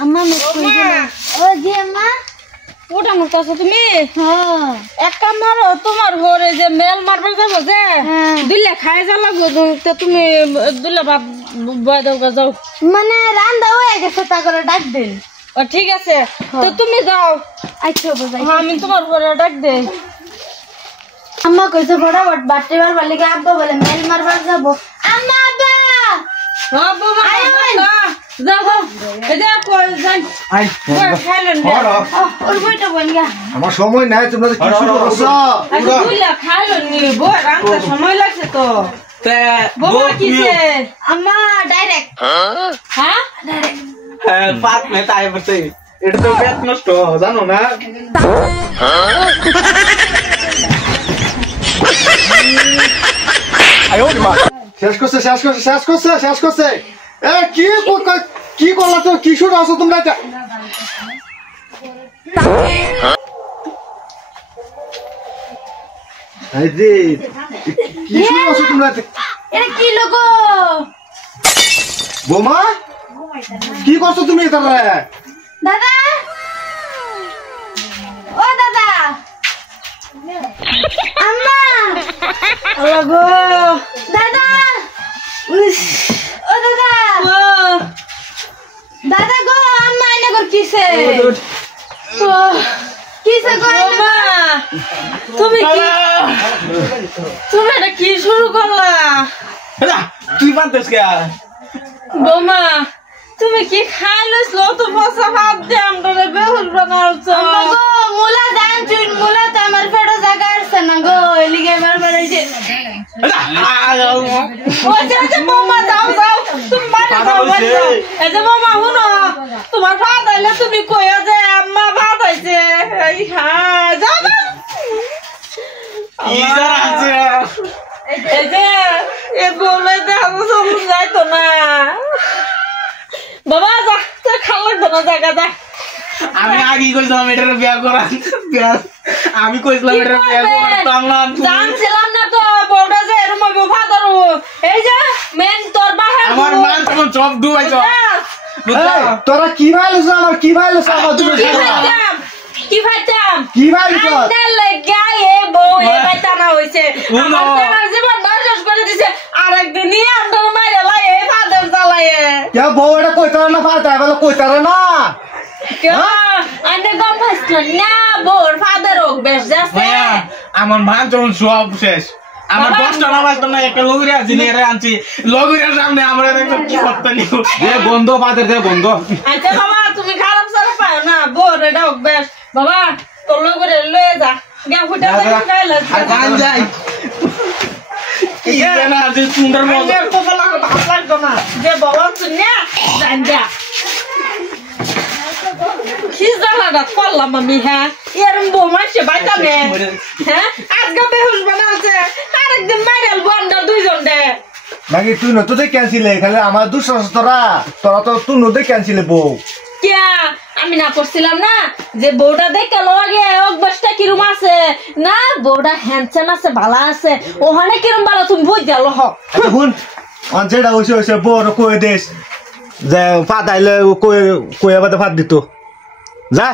আম্মা ও জি আম্মা ওটা মতাছো তুমি হ্যাঁ এক কাম মারো তোমার ঘরে যে মেল মারবার যাবো যে দিলে খাই যা লাগবো তো তুমি দিলে ভাত বয় দাও যাও মানে রান্না হয়ে গেছে তা করে ডাক দেন ও ঠিক আছে তো তুমি যাও আচ্ছা বাজাই আমি তোমার ঘরে ডাক দে আম্মা কইছে ফটাফট বাটে মারবার লাগি আব্বা বলে মেল মারবার যাবো আম্মা আব্বা হ্যাঁ বাবা যাও যাও এটা কই যাই আই খাইলেন ওর বইটা বল গা আমার সময় নাই তোমরা কি শুরু করছো আচ্ছা বুইলা খাইলেন নি বই রান্না সময় লাগছে তো তে বাবা কিছে আম্মা ডাইরেক্ট হ্যাঁ হ্যাঁ পাত মে তাই বলতে এটা তো পেট নষ্ট জানো না শেষ করছে এ কি করলা তো কি শুরু আছো তোমরা এটা এই যে কি শুরু আছো তোমরা এটা কি লোগো বোমা কি করছো তুমি এটা দাদা ও দাদা আম্মা আল্লাহ গো দাদা ও দাদা দাদা গো আম্মা এনে কর কিসে কিসে গো বাবা তুমি এটা কি শুরু করলা তুই বানতেছ কে বোমা তুমি কি খাইলছো তো বসা ভাত দে আমরা বেহুল বানাওছো আম্মা গো মুলা দান চুন মুলা তো আমার পেটে জায়গা আছে না গো এলিগে বারবার এসে ওই যে বোমা যাও তুমি বাড়ি যাও এই যে বোমা শুনো তোমার ভাত আইলে তুমি কইয়া যে আম্মা ভাত আইছে এই হ্যাঁ যাও ইজার আছে এই যে এ বলে দে আমি সব যাইতো না বাবা যা তোর খাল লাগতো না জায়গা যা আমি আগে কইছিলাম এটার বিয়া করা আমি কইছিলাম এটার বিয়া করতাম না জানছিলাম না তো বউটা যে এরম হইব ফাদারু এই যে মেন তোর বাহে আমার মান তখন সব ডুবাইছ তোরা কি ভাইলছো আমার তুমি কি ফাইতাম কি ভাইলছো আন্ডা লাগা এ বউ এ বাইতানা হইছে আমার জানা জীবন নষ্ট করে দিছে আরেকদিনই আন্ডার মাইরা লাই এ ফাদার জ্বালায়ে কে বউ এটা কইতারা না ফাটা বলে কইতারা না আন্ডা গম ফাসলো না বউর ফাদার হোক বেশ যাচ্ছে আমার মান তখন সব শেষ আমার কষ্ট না লাগতো না একটা লগরিয়া জিনিয়ারে আনছি লগরিয়ার সামনে আমরা দেখো কি করতে নিও দে বন্ধ ফাদের দে বন্ধ আচ্ছা বাবা তুমি খারাপ সারা পাও না বউর এটা হোক বেশ বাবা তোর লগরে লয়ে যা গা ফুটা খাইলা আর গান যাই কি না যে সুন্দর মজা তো বলা ভালো লাগতো না যে বাবা শুনিয়া জান যা কি জালাটা করলাম আমি হ্যাঁ এরম বউ মাসে বাইতানে হ্যাঁ আজকে বেহুশ বানাচ্ছে আরেকদিন মাইরাল বন্ধ দুইজন দে নাকি তুই নতুন ক্যান্সিলে খালি আমার দুঃসাহস তোরা তো তুই নতুন ক্যান্সিলে বউ কিয়া আমি না করছিলাম না যে বউটা দেখে লগে অভ্যাসটা কিরম আছে না বউটা হ্যান্ডসাম আছে ভালো আছে ওখানে কিরম ভালো তুমি বুঝ গেল হ এখন যেটা হয়েছে বড় কয়ে দেশ যে ভাত আইলে কয়ে বাদে ভাত দিত যা